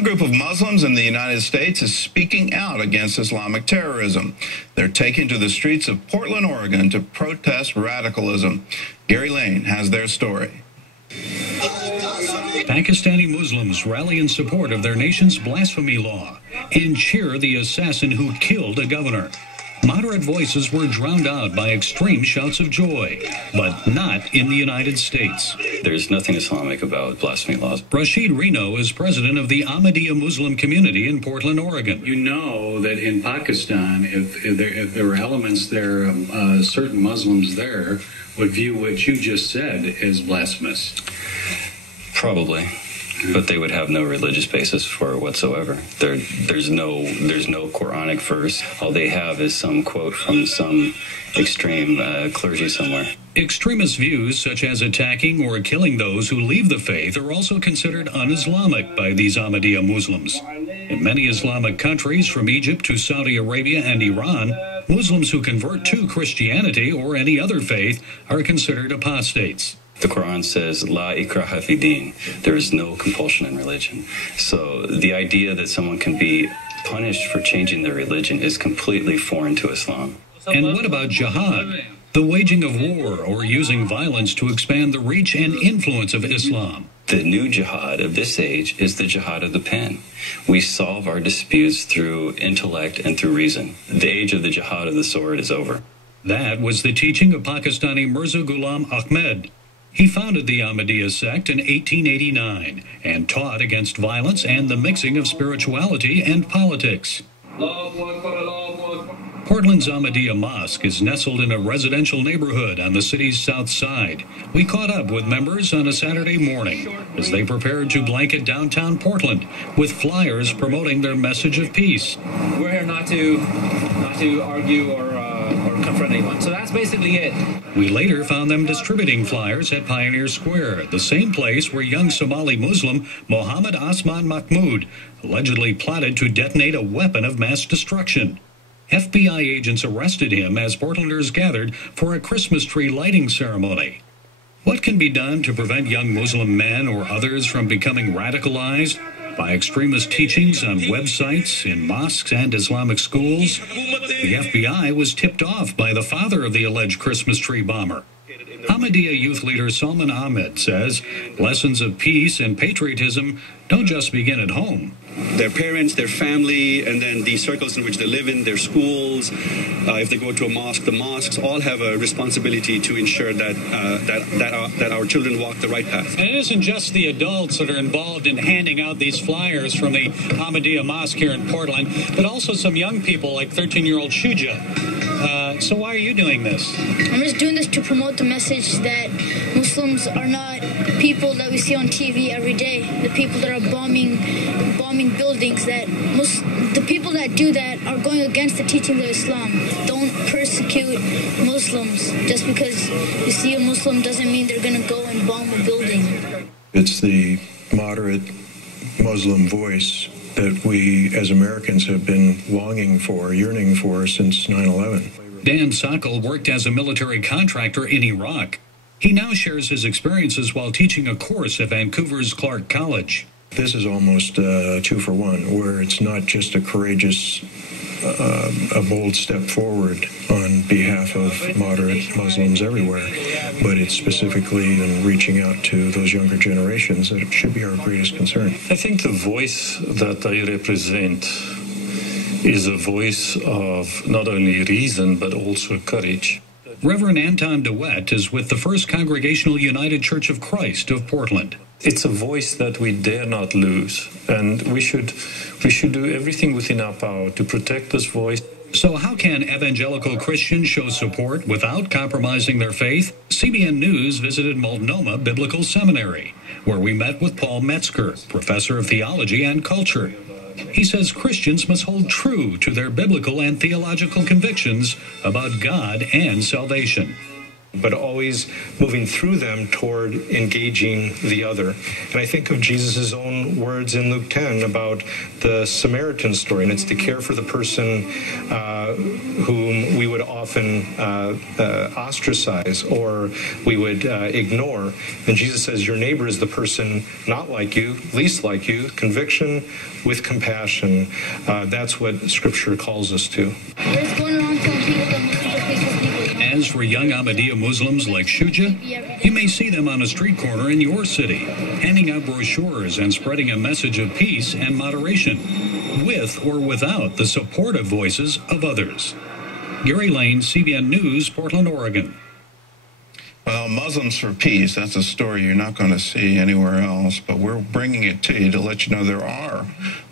growing group of Muslims in the United States is speaking out against Islamic terrorism. They're taking to the streets of Portland, Oregon to protest radicalism. Gary Lane has their story. Pakistani Muslims rally in support of their nation's blasphemy law and cheer the assassin who killed a governor. Moderate voices were drowned out by extreme shouts of joy, but not in the United States. There's nothing Islamic about blasphemy laws. Rashid Reno is president of the Ahmadiyya Muslim Community in Portland, Oregon. You know that in Pakistan, if there were elements there, certain Muslims there would view what you just said as blasphemous. Probably. But they would have no religious basis for it whatsoever. There's no Quranic verse. All they have is some quote from some extreme clergy somewhere. Extremist views such as attacking or killing those who leave the faith are also considered un-Islamic by these Ahmadiyya Muslims. In many Islamic countries, from Egypt to Saudi Arabia and Iran, Muslims who convert to Christianity or any other faith are considered apostates. The Quran says, La ikraha fi din. There is no compulsion in religion. So the idea that someone can be punished for changing their religion is completely foreign to Islam. And what about jihad? The waging of war or using violence to expand the reach and influence of Islam. The new jihad of this age is the jihad of the pen. We solve our disputes through intellect and through reason. The age of the jihad of the sword is over. That was the teaching of Pakistani Mirza Ghulam Ahmed. He founded the Ahmadiyya sect in 1889 and taught against violence and the mixing of spirituality and politics. Portland's Ahmadiyya Mosque is nestled in a residential neighborhood on the city's south side. We caught up with members on a Saturday morning as they prepared to blanket downtown Portland with flyers promoting their message of peace. We're here not to argue or confront anyone. So that's basically it. We later found them distributing flyers at Pioneer Square, the same place where young Somali Muslim Mohammed Osman Mahmoud allegedly plotted to detonate a weapon of mass destruction. FBI agents arrested him as Portlanders gathered for a Christmas tree lighting ceremony. What can be done to prevent young Muslim men or others from becoming radicalized by extremist teachings on websites, in mosques, and Islamic schools? The FBI was tipped off by the father of the alleged Christmas tree bomber. Ahmadiyya youth leader Salman Ahmed says lessons of peace and patriotism don't just begin at home. Their parents, their family, and then the circles in which they live in, their schools, if they go to a mosque, the mosques all have a responsibility to ensure that our children walk the right path. And it isn't just the adults that are involved in handing out these flyers from the Ahmadiyya Mosque here in Portland, but also some young people like 13-year-old Shuja. So why are you doing this? I'm just doing this to promote the message that Muslims are not people that we see on TV every day. The people that are bombing buildings, that the people that do that are going against the teachings of Islam. Don't persecute Muslims. Just because you see a Muslim doesn't mean they're going to go and bomb a building. It's the moderate Muslim voice that we as Americans have been longing for, yearning for since 9/11. Dan Sokol worked as a military contractor in Iraq. He now shares his experiences while teaching a course at Vancouver's Clark College. This is almost a 2-for-1, where it's not just a courageous, a bold step forward on behalf of moderate Muslims everywhere, but it's specifically in reaching out to those younger generations that should be our greatest concern. I think the voice that I represent is a voice of not only reason, but also courage. Reverend Anton DeWett is with the First Congregational United Church of Christ of Portland. It's a voice that we dare not lose, and we should do everything within our power to protect this voice. So how can evangelical Christians show support without compromising their faith? CBN News visited Multnomah Biblical Seminary, where we met with Paul Metzger, professor of theology and culture. He says Christians must hold true to their biblical and theological convictions about God and salvation. but always moving through them toward engaging the other. And I think of Jesus' own words in Luke 10 about the Samaritan story, and it's to care for the person whom we would often ostracize or we would ignore. And Jesus says, your neighbor is the person not like you, least like you, conviction with compassion. That's what Scripture calls us to. What's going on telling people that Muslims are peaceful people? As for young Ahmadiyya Muslims like Shuja, you may see them on a street corner in your city, handing out brochures and spreading a message of peace and moderation, with or without the supportive voices of others. Gary Lane, CBN News, Portland, Oregon. Well, Muslims for Peace, that's a story you're not going to see anywhere else, but we're bringing it to you to let you know there are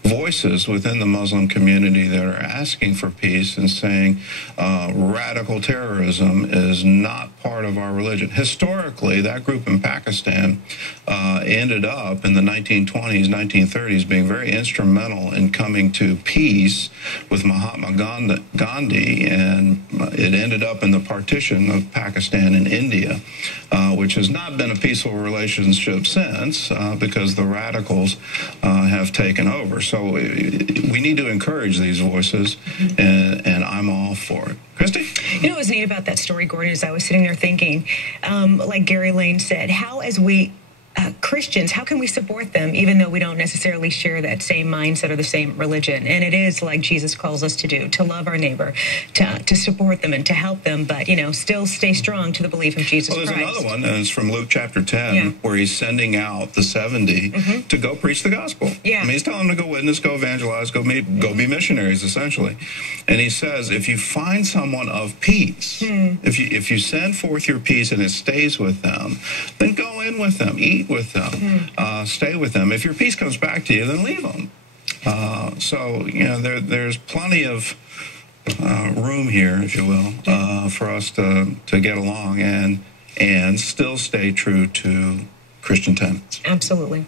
voices within the Muslim community that are asking for peace and saying radical terrorism is not part of our religion. Historically, that group in Pakistan ended up in the 1920s, 1930s being very instrumental in coming to peace with Mahatma Gandhi, and it ended up in the partition of Pakistan and India, which has not been a peaceful relationship since because the radicals have taken over. So we need to encourage these voices, and I'm all for it. Christy? You know what was neat about that story, Gordon, is I was sitting there thinking, like Gary Lane said, how as we Christians, how can we support them even though we don't necessarily share that same mindset or the same religion? And it is like Jesus calls us to do, to love our neighbor, to support them and to help them, but, you know, still stay strong to the belief of Jesus Christ. There's another one, and it's from Luke chapter 10, where he's sending out the 70 to go preach the gospel. I mean, he's telling them to go witness, go evangelize, go be missionaries, essentially. And he says, if you find someone of peace, if you send forth your peace and it stays with them, then go in with them, eat with them, stay with them. If your peace comes back to you, then leave them. So, you know, there's plenty of room here, if you will, for us to get along and still stay true to Christian tenets. Absolutely.